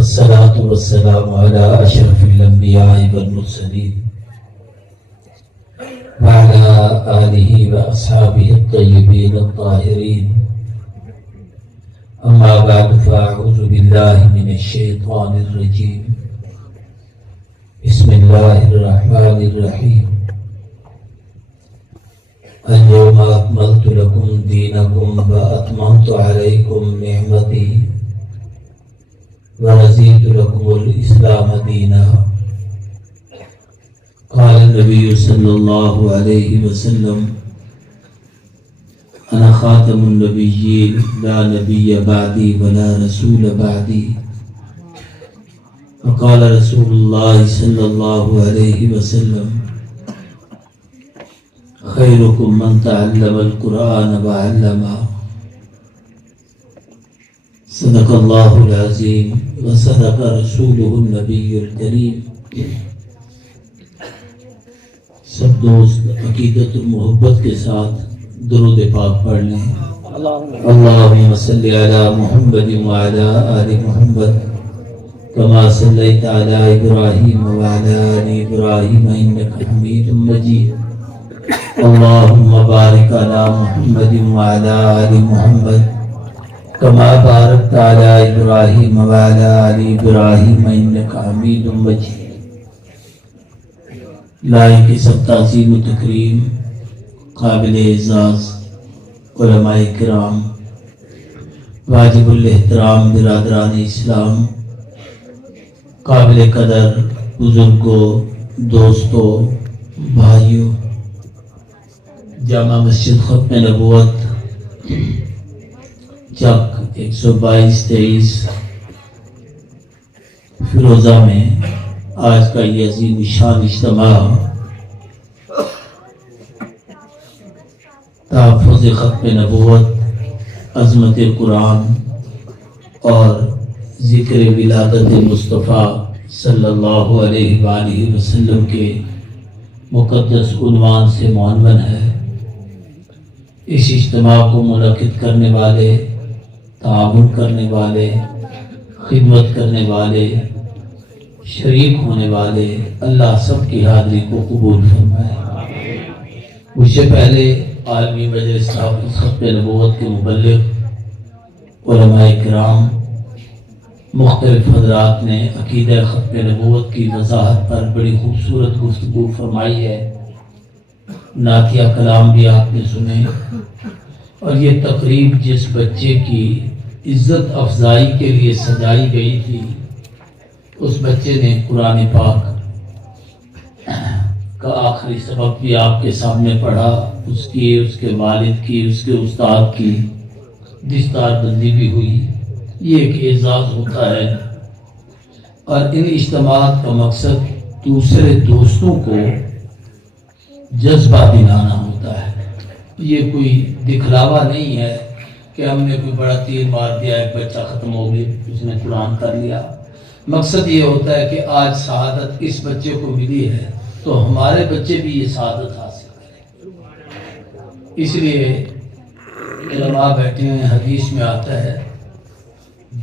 والصلاة والسلام على أشرف الأنبياء والمرسلين وعلى آله وأصحابه الطيبين الطاهرين. أما بعد فأعوذ بالله من الشيطان الرجيم. بسم الله الرحمن الرحيم. اليوم أكملت لكم دينكم وأتممت عليكم نعمتي ورضيت لكم الإسلام دينا. قال النبي صلى الله عليه وسلم: أنا خاتم النبيين لا نبي بعدي ولا رسول بعدي. وقال رسول الله صلى الله عليه وسلم: خيركم من تعلم القرآن وعلمه. صدق الله العظيم وصدق رسوله النبي الكريم. سب دوست عقیدت و محبت کے ساتھ درود پاک پڑھ لیں. اللہم صلی علی محمد وعلی آل محمد کما صلیت علی ابراہیم وعلی آل ابراہیم انک حمید مجید. اللہم بارک علی محمد وعلی آل محمد کما بارکت علی ابراہیم وعلی آل ابراہیم انک حمید مجید. لائق سب تعظیم و تکریم قابل اعزاز علماء کرام، واجب الاحترام برادران اسلام، قابل قدر بزرگوں، دوستوں، بھائیوں، جامع مسجد ختم نبوت چک 122-23 فیروزہ میں آج کا یہ عظیم شان اجتماع تحفظ ختم نبوت، عظمت قرآن اور ذکر ولادت مصطفیٰ صلی اللہ علیہ وآلہ وسلم کے مقدس عنوان سے معنون ہے. اس اجتماع کو منعقد کرنے والے، تعاون کرنے والے، خدمت کرنے والے، شریک ہونے والے، اللہ سب کی حاضری کو قبول فرمائے. مجھ سے پہلے عالمی مجلس تحفظ ختم نبوت کے مبلغ علماء کرام، مختلف حضرات نے عقیدہ ختم نبوت کی وضاحت پر بڑی خوبصورت گفتگو فرمائی ہے. نعتیہ کلام بھی آپ نے سنے، اور یہ تقریب جس بچے کی عزت افزائی کے لیے سجائی گئی تھی، اس بچے نے قرآن پاک کا آخری سبق بھی آپ کے سامنے پڑھا. اس کی، اس کے والد کی، اس کے استاد کی دستار بندی بھی ہوئی. یہ ایک اعزاز ہوتا ہے، اور ان اجتماعات کا مقصد دوسرے دوستوں کو جذبہ دلانا ہوتا ہے. یہ کوئی دکھلاوا نہیں ہے کہ ہم نے کوئی بڑا تیر مار دیا، ایک بچہ ختم ہو گیا، اس نے قرآن کر لیا. مقصد یہ ہوتا ہے کہ آج سعادت اس بچے کو ملی ہے تو ہمارے بچے بھی یہ سعادت حاصل کریں. اس لیے علماء بیٹھے ہیں، حدیث میں آتا ہے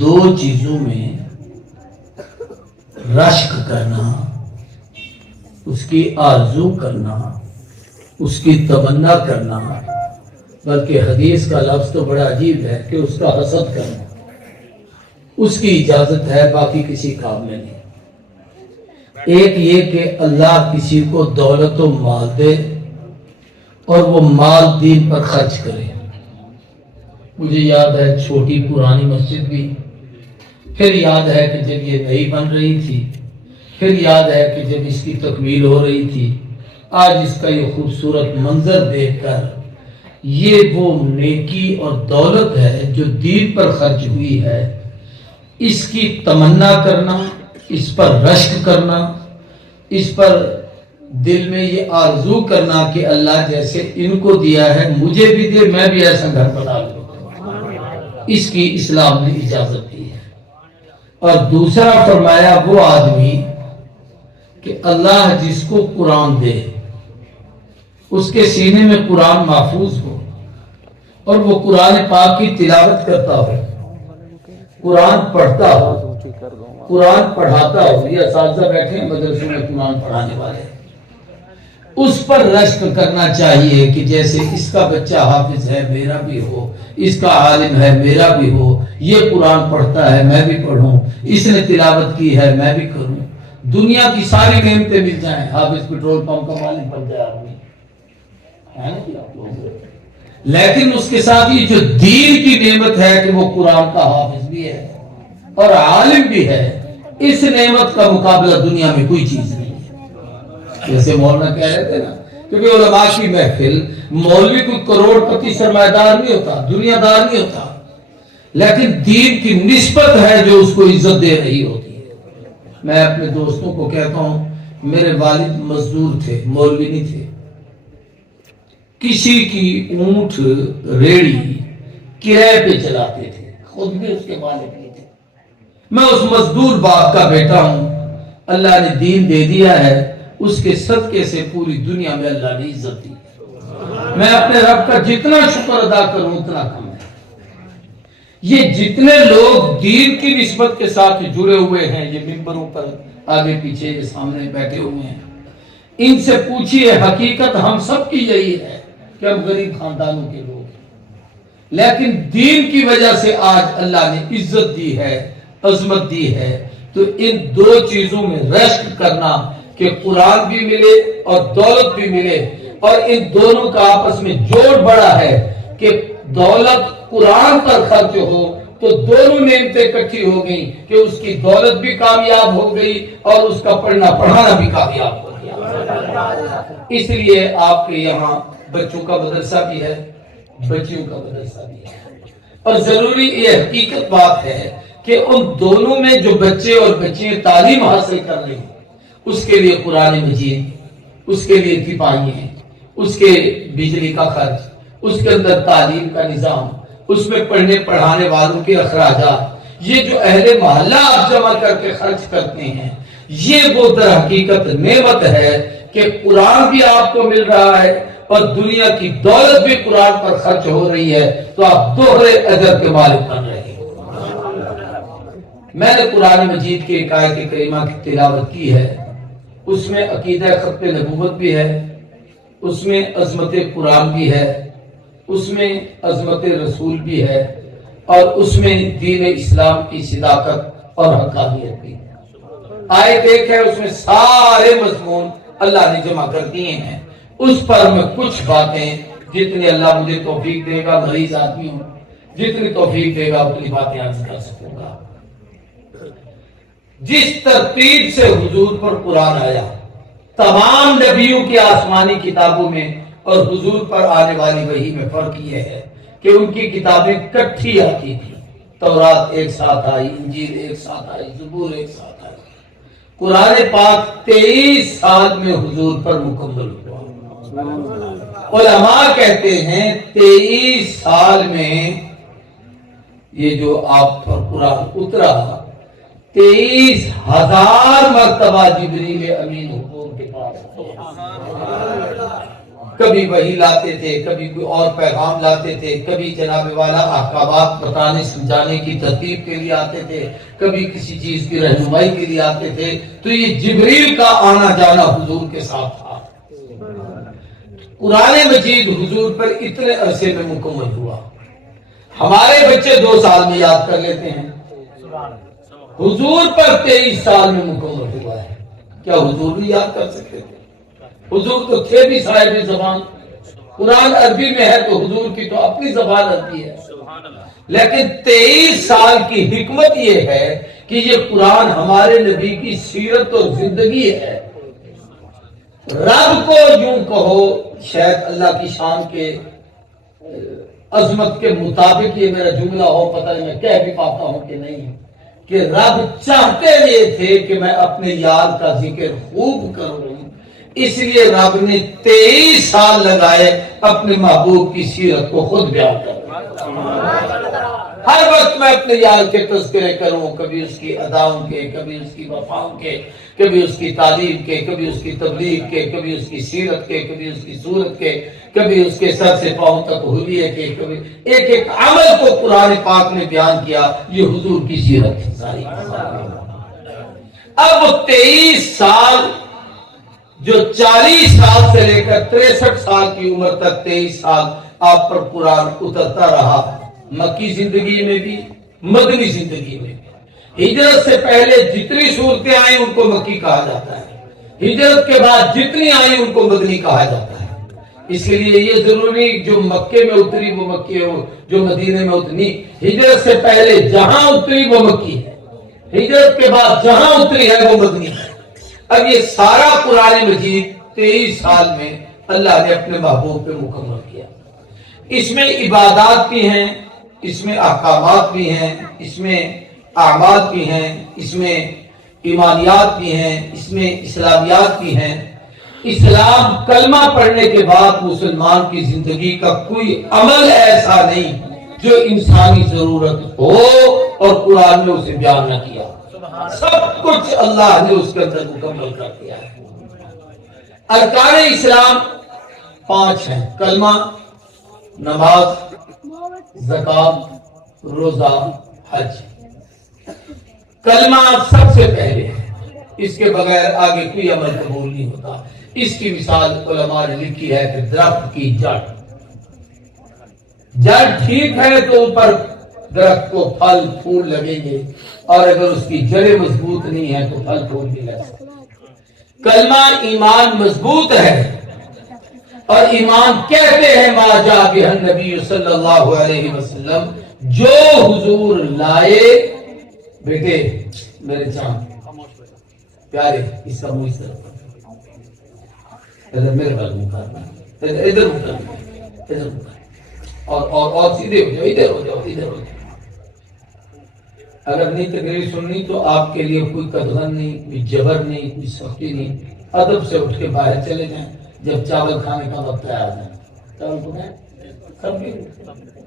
دو چیزوں میں رشک کرنا، اس کی آرزو کرنا، اس کی تمنا کرنا، بلکہ حدیث کا لفظ تو بڑا عجیب ہے کہ اس کا حسد کرنا، اس کی اجازت ہے، باقی کسی کام میں نہیں. ایک یہ کہ اللہ کسی کو دولت و مال دے اور وہ مال دین پر خرچ کرے. مجھے یاد ہے چھوٹی پرانی مسجد بھی، پھر یاد ہے کہ جب یہ نئی بن رہی تھی، پھر یاد ہے کہ جب اس کی تکمیل ہو رہی تھی. آج اس کا یہ خوبصورت منظر دیکھ کر یہ وہ نیکی اور دولت ہے جو دین پر خرچ ہوئی ہے، اس کی تمنا کرنا، اس پر رشک کرنا، اس پر دل میں یہ آرزو کرنا کہ اللہ جیسے ان کو دیا ہے مجھے بھی دے، میں بھی ایسا گھر بنا لوں، اس کی اسلام نے اجازت دی ہے. اور دوسرا فرمایا وہ آدمی کہ اللہ جس کو قرآن دے، اس کے سینے میں قرآن محفوظ ہو اور وہ قرآن پاک کی تلاوت کرتا ہو، قرآن پڑھتا ہو، قرآن پڑھاتا ہو، یہ اساتذہ بیٹھے ہیں مدرسوں میں قرآن پڑھانے والے، اس پر رشک کرنا چاہیے کہ جیسے اس کا بچہ حافظ ہے میرا بھی ہو، اس کا عالم ہے میرا بھی ہو، یہ قرآن پڑھتا ہے میں بھی پڑھوں، اس نے تلاوت کی ہے میں بھی کروں، دنیا کی ساری نعمتیں مل جائیں، حافظ پیٹرول پمپ کا مالک بن جائے آدمی، ہے نا؟ لیکن اس کے ساتھ یہ جو دین کی نعمت ہے کہ وہ قرآن کا حافظ بھی ہے اور عالم بھی ہے، اس نعمت کا مقابلہ دنیا میں کوئی چیز نہیں ہے۔ جیسے مولانا کہہ رہے تھے نا، کیونکہ علماء کی محفل، مولوی کوئی کروڑ پتی سرمایہ دار نہیں ہوتا، دنیا دار نہیں ہوتا، لیکن دین کی نسبت ہے جو اس کو عزت دے رہی ہوتی ہے۔ میں اپنے دوستوں کو کہتا ہوں، میرے والد مزدور تھے، مولوی نہیں تھے، کسی کی اونٹ ریڑی کرائے پہ چلاتے تھے، خود بھی اس کے مالک نہیں تھے۔ میں اس مزدور باپ کا بیٹا ہوں، اللہ نے دین دے دیا ہے، اس کے صدقے سے پوری دنیا میں اللہ نے عزت دی۔ میں اپنے رب کا جتنا شکر ادا کروں اتنا کم ہے۔ یہ جتنے لوگ دین کی نسبت کے ساتھ جڑے ہوئے ہیں، یہ ممبروں پر آگے پیچھے یہ سامنے بیٹھے ہوئے ہیں، ان سے پوچھئے، حقیقت ہم سب کی یہی ہے کہ ہم غریب خاندانوں کے لوگ ہیں، لیکن دین کی وجہ سے آج اللہ نے عزت دی ہے، عظمت دی ہے، تو ان دو چیزوں میں رشک کرنا کہ قرآن بھی ملے اور دولت بھی ملے، اور ان دونوں کا آپس میں جوڑ بڑا ہے کہ دولت قرآن پر خرچ ہو تو دونوں نعمتیں اکٹھی ہو گئی کہ اس کی دولت بھی کامیاب ہو گئی اور اس کا پڑھنا پڑھانا بھی کامیاب ہو گیا۔ اس لیے آپ کے یہاں بچوں کا مدرسہ بھی ہے، بچیوں کا مدرسہ بھی ہے، اور ضروری یہ حقیقت بات ہے کہ ان دونوں میں جو بچے اور بچیاں تعلیم حاصل کر رہے ہیں، اس کے لیے قرآن مجید، اس کے لیے دفاعی، اس کے بجلی کا خرچ، اس کے اندر تعلیم کا نظام، اس میں پڑھنے پڑھانے والوں کے اخراجات، یہ جو اہل محلہ آپ جمع کر کے خرچ کرتے ہیں، یہ وہ در حقیقت نعمت ہے کہ قرآن بھی آپ کو مل رہا ہے اور دنیا کی دولت بھی قرآن پر خرچ ہو رہی ہے، تو آپ دوہرے اجر کے مالک بن رہے ہیں۔ میں نے قرآن مجید کی ایک آیت کریمہ کی تلاوت کی ہے، اس میں عقیدہ ختم نبوت بھی ہے، اس میں عظمت قرآن بھی ہے، اس میں عظمت رسول بھی ہے، اور اس میں دین اسلام کی صداقت اور حقانیت بھی ہے۔ آیت ایک ہے، اس میں سارے مضمون اللہ نے جمع کر دیے ہیں، اس پر میں کچھ باتیں جتنی اللہ مجھے توفیق دے گا، مریض آدمی ہوں، جتنی توفیق دے گا اتنی باتیں عرض کر سکوں گا۔ جس ترتیب سے حضور پر قرآن آیا، تمام نبیوں کی آسمانی کتابوں میں اور حضور پر آنے والی وحی میں فرق یہ ہے کہ ان کی کتابیں کٹھی آتی تھی، تورات ایک ساتھ آئی، انجیل ایک ساتھ آئی، زبور ایک ساتھ آئی۔ قرآن پاک 23 سال میں حضور پر مکمل ہوا۔ علماء کہتے ہیں 23 سال میں یہ جو آپ پر قرآن اترا، 23,000 مرتبہ جبریل امین حضور کے پاس، کبھی وحی لاتے تھے، کبھی کوئی اور پیغام لاتے تھے، کبھی جناب والا احکامات بتانے سمجھانے کی ترتیب کے لیے آتے تھے، کبھی کسی چیز کی رہنمائی کے لیے آتے تھے، تو یہ جبریل کا آنا جانا حضور کے ساتھ تھا۔ قرآن مجید حضور پر اتنے عرصے میں مکمل ہوا۔ ہمارے بچے 2 سال میں یاد کر لیتے ہیں، حضور پر 23 سال میں مکمل ہوا ہے۔ کیا حضور نہیں یاد کر سکتے تھے؟ حضور تو تھے بھی صاحب زبان، قرآن عربی میں ہے تو حضور کی تو اپنی زبان عربی ہے، لیکن 23 سال کی حکمت یہ ہے کہ یہ قرآن ہمارے نبی کی سیرت اور زندگی ہے۔ رب کو یوں کہو، شاید اللہ کی شان کے عظمت کے مطابق یہ میرا جملہ ہو، پتہ نہیں میں کہہ بھی پاتا ہوں کہ نہیں، کہ رب چاہتے یہ تھے کہ میں اپنے یار کا ذکر خوب کروں، اس لیے رب نے 23 سال لگائے اپنے محبوب کی سیرت کو خود بیان کرنے۔ ہر وقت میں اپنے یار کے تذکرے کروں، کبھی اس کی اداؤں کے، کبھی اس کی وفاؤں کے، کبھی اس کی تعلیم کے، کبھی اس کی تبلیغ کے، کبھی اس کی سیرت کے، کبھی اس کی صورت کے، کبھی اس کے سر سے پاؤں تک حلیے کے، کبھی ایک ایک عمل کو قرآن پاک نے بیان کیا. یہ حضور کی سیرت ہے ساری. اب 23 سال جو 40 سال سے لے کر 63 سال کی عمر تک 23 سال آپ پر قرآن اترتا رہا، مکی زندگی میں بھی مدنی زندگی میں بھی. ہجرت سے پہلے جتنی صورتیں آئیں ان کو مکی کہا جاتا ہے، ہجرت کے بعد جتنی آئیں ان کو مدنی کہا جاتا ہے. اس کے لیے یہ ضروری جو مکے میں اتری وہ مکی ہو، جو مدینے میں اتری. ہجرت سے پہلے جہاں اتری وہ مکی ہے، ہجرت کے بعد جہاں اتری ہے وہ مدنی ہے. اب یہ سارا قرآن مجید 23 سال میں اللہ نے اپنے محبوب پہ مکمل کیا. اس میں عبادات بھی ہیں، اس میں احکامات بھی ہیں، اس میں اعمال بھی ہیں، اس میں ایمانیات بھی ہیں، اس میں اسلامیات بھی ہیں. اسلام کلمہ پڑھنے کے بعد مسلمان کی زندگی کا کوئی عمل ایسا نہیں جو انسانی ضرورت ہو اور قرآن میں اسے بیان نہ کیا. سب کچھ اللہ نے اس کے اندر مکمل کر دیا ہے. ارکان اسلام 5 ہیں: کلمہ، نماز، زکات، روزہ، حج. کلمہ سب سے پہلے ہے، اس کے بغیر آگے کوئی عمل قبول نہیں ہوتا. اس کی مثال علماء نے لکھی ہے کہ درخت کی جڑ ٹھیک ہے تو اوپر درخت کو پھل پھول لگیں گے، اور اگر اس کی جڑیں مضبوط نہیں ہے تو پھل پھول نہیں لگ سکتے. کلمہ ایمان مضبوط ہے، اور ایمان کہتے ہیں ما جاء بہ النبی صلی اللہ علیہ وسلم، جو حضور لائے. بیٹے میرے چاند پیارے، اس کا منہ اس طرف ادھر میرے بال منہ کرنا، ادھر منہ کرنا، ادھر منہ کرنا، اور سیدھے ہو جاؤ، ادھر ہو جاؤ، ادھر ہو جاؤ. اگر نہیں تقریر سننی تو آپ کے لیے کوئی قدغن نہیں، کوئی جبر نہیں، کوئی سختی نہیں. ادب سے اٹھ کے باہر چلے جائیں، جب چاول کھانے کا وقت ہے آ جائیں. چاول تو ہے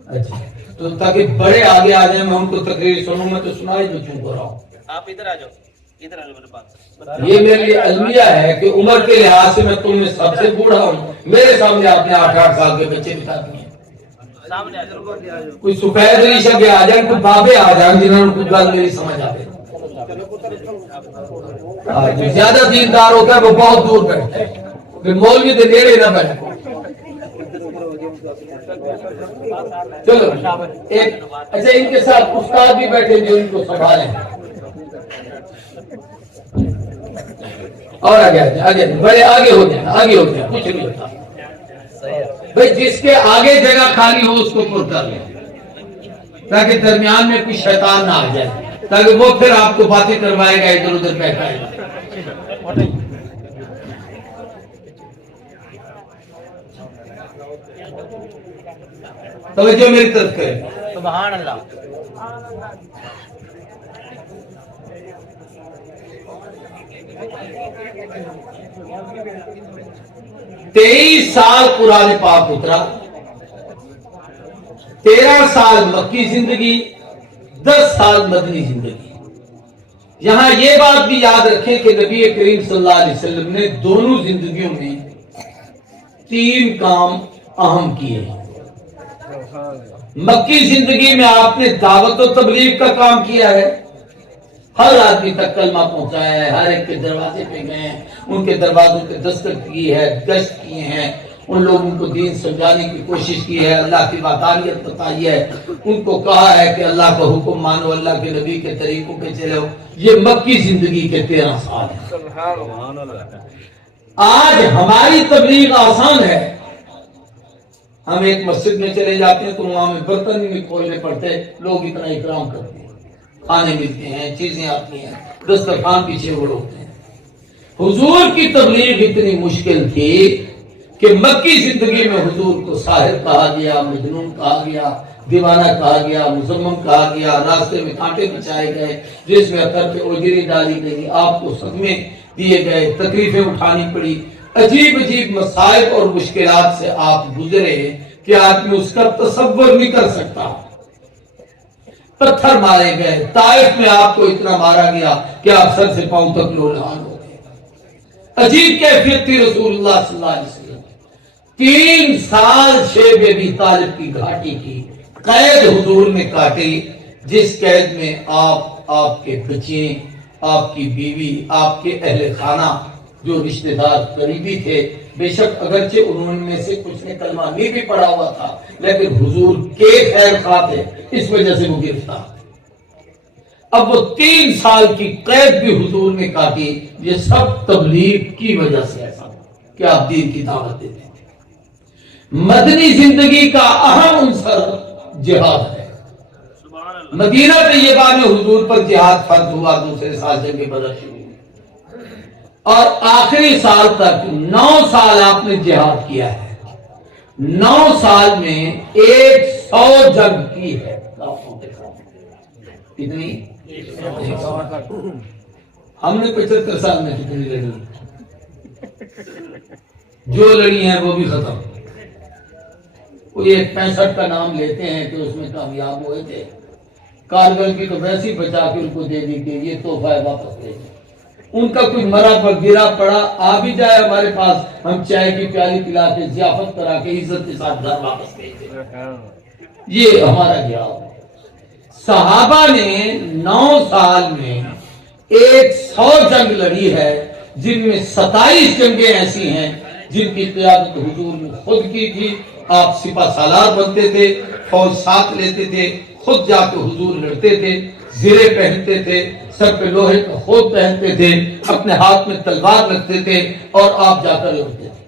اچھا، تو تاکہ بڑے آگے آ جائیں، میں ان کو تقریر سنوں. میں تو سنا ہی تو چونک ہو رہا ہوں. آپ ادھر آ جاؤ، ادھر آ جاؤ میرے پاس. یہ میرے لیے المیہ ہے کہ عمر کے لحاظ سے میں تم میں سب سے بوڑھا ہوں. میرے سامنے آپ نے 8-8 سال کے بچے بتا دیے. کوئی سفید ریشہ کے آ جائیں، کوئی بابے آ جائیں جنہوں نے کچھ گل میری سمجھ آ گئی. جو زیادہ دیندار ہوتا ہے وہ بہت دور بیٹھتا ہے، پھر مولوی کے نیڑے نہ بیٹھے. چلو ایک اچھا، ان کے ساتھ استاد بھی بیٹھے جو ان کو سنبھالیں. اور آگے بڑے آگے ہو جائیں، آگے ہو جائیں، کچھ نہیں ہوتا بھائی. جس کے آگے جگہ خالی ہو اس کو پر کر لیں، تاکہ درمیان میں کوئی شیطان نہ آ جائے، تاکہ وہ پھر آپ کو باتیں کروائے گا، ادھر ادھر بہکائے گا. توجہ میری طرف کریں. سبحان اللہ. 23 سال قرآن پاک اترا، 13 سال مکی زندگی، 10 سال مدنی زندگی. یہاں یہ بات بھی یاد رکھیں کہ نبی کریم صلی اللہ علیہ وسلم نے دونوں زندگیوں میں 3 کام اہم کیے. مکی زندگی میں آپ نے دعوت و تبلیغ کا کام کیا ہے، ہر آدمی تک کلمہ پہنچایا ہے، ہر ایک کے دروازے پہ گئے ہیں، ان کے دروازوں پہ دستک کی ہے، گشت کیے ہیں، ان لوگوں کو دین سمجھانے کی کوشش کی ہے، اللہ کی وحدانیت بتائی ہے، ان کو کہا ہے کہ اللہ کا حکم مانو، اللہ کے نبی کے طریقوں پہ چلو. یہ مکی زندگی کے 13 سال ہیں. آج ہماری تبلیغ آسان ہے. ہم ایک مسجد میں چلے جاتے ہیں تو وہاں میں برتن بھی کھولنے پڑتے ہیں، لوگ اتنا اکرام کرتے ہیں، کھانے ملتے ہیں، چیزیں آتی ہیں، دسترخوان پیچھے اڑوتے ہیں. حضور کی تبلیغ اتنی مشکل تھی کہ مکی زندگی میں حضور کو ساحر کہا گیا، مجنون کہا گیا، دیوانہ کہا گیا، مزمم کہا گیا، راستے میں کانٹے بچائے گئے، جس میں اثر پہ اجری ڈالی گئی، آپ کو صدمے دیے گئے، تکلیفیں اٹھانی پڑی، عجیب عجیب مصائب اور مشکلات سے آپ گزرے کہ آدمی اس کا تصور نہیں کر سکتا. پتھر مارے گئے، طائف میں آپ کو اتنا مارا گیا کہ آپ سر سے پاؤں تک لولہان ہو گئے۔ عجیب کیفیت تھی رسول اللہ صلی اللہ علیہ وسلم۔ 3 سال شیب ابی طالب کی گھاٹی کی قید حضور نے کاٹی، جس قید میں آپ کے بچے، آپ کی بیوی، آپ کے اہل خانہ جو رشتہ دار قریبی تھے، بے شک اگرچہ انہوں میں سے کچھ نے کلمہ نہیں بھی پڑھا ہوا تھا، لیکن حضور کے خیر خواہ تھے، اس وجہ سے وہ گرفتار۔ اب وہ 3 سال کی قید بھی حضور نے کاٹی، یہ سب تبلیغ کی وجہ سے ایسا کہ آپ دین کی دعوت دیتے ہیں۔ مدنی زندگی کا اہم عنصر جہاد ہے۔ مدینہ طیبہ میں حضور پر جہاد فرض ہوا، دوسرے سال جنگ بدر شروع ہوئی، اور آخری سال تک 9 سال آپ نے جہاد کیا ہے۔ 9 سال میں 100 جنگ کی ہے۔ کتنی؟ ہم نے 75 سال میں کتنی لڑی؟ جو لڑی ہیں وہ بھی ختم۔ وہ یہ 65 کا نام لیتے ہیں کہ اس میں کامیاب ہوئے تھے، کارگل کی تو ویسے ہی بچا کے ان کو دے دی کہ یہ تحفہ ہے، واپس لے جائیں۔ ان کا کوئی مرا پر گرا پڑا آ بھی جائے ہمارے پاس، ہم چائے کی پیالی پلا کے ضیافت کرا کے عزت کے ساتھ گھر واپس لے جائیں۔ یہ ہمارا جواب ہے۔ صحابہ نے 9 سال میں 100 جنگ لڑی ہے، جن میں 27 جنگیں ایسی ہیں جن کی قیادت حضور نے خود کی تھی۔ آپ سپہ سالار بنتے تھے، فوج ساتھ لیتے تھے، خود جا کے حضور لڑتے تھے، زرے پہنتے تھے، سر پہ لوہے کا خوب پہنتے تھے، اپنے ہاتھ میں تلوار رکھتے تھے اور آپ جا کر لڑتے تھے۔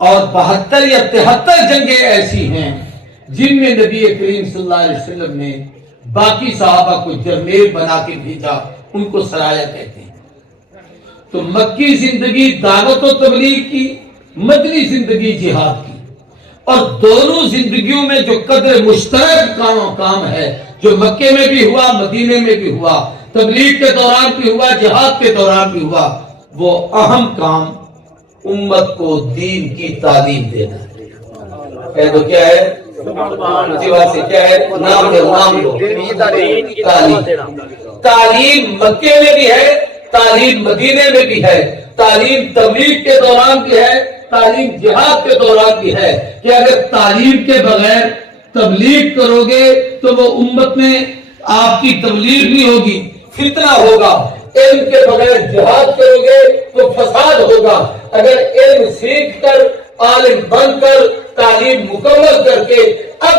اور 72 یا 73 جنگیں ایسی ہیں جن میں نبی کریم صلی اللہ علیہ وسلم نے باقی صحابہ کو جرنیل بنا کے بھیجا، ان کو سرایا کہتے ہیں۔ تو مکی زندگی دعوت و تبلیغ کی، مدنی زندگی جہاد کی، اور دونوں زندگیوں میں جو قدر مشترک کام ہے، جو مکے میں بھی ہوا، مدینے میں بھی ہوا، تبلیغ کے دوران بھی ہوا، جہاد کے دوران بھی ہوا، وہ اہم کام امت کو دین کی تعلیم دینا ہے۔ تو کیا ہے؟ کیا ہے؟ نام لو تعلیم مکے میں بھی ہے، تعلیم مدینے میں بھی ہے، تعلیم تبلیغ کے دوران بھی ہے، تعلیم جہاد کے دوران بھی ہے، کہ اگر تعلیم کے بغیر تبلیغ کرو گے تو وہ امت میں آپ کی تبلیغ نہیں ہوگی، فتنہ ہوگا۔ علم کے بغیر جہاد کرو گے تو فساد ہوگا۔ اگر علم سیکھ کر، عالم بن کر، تعلیم مکمل کر کے اب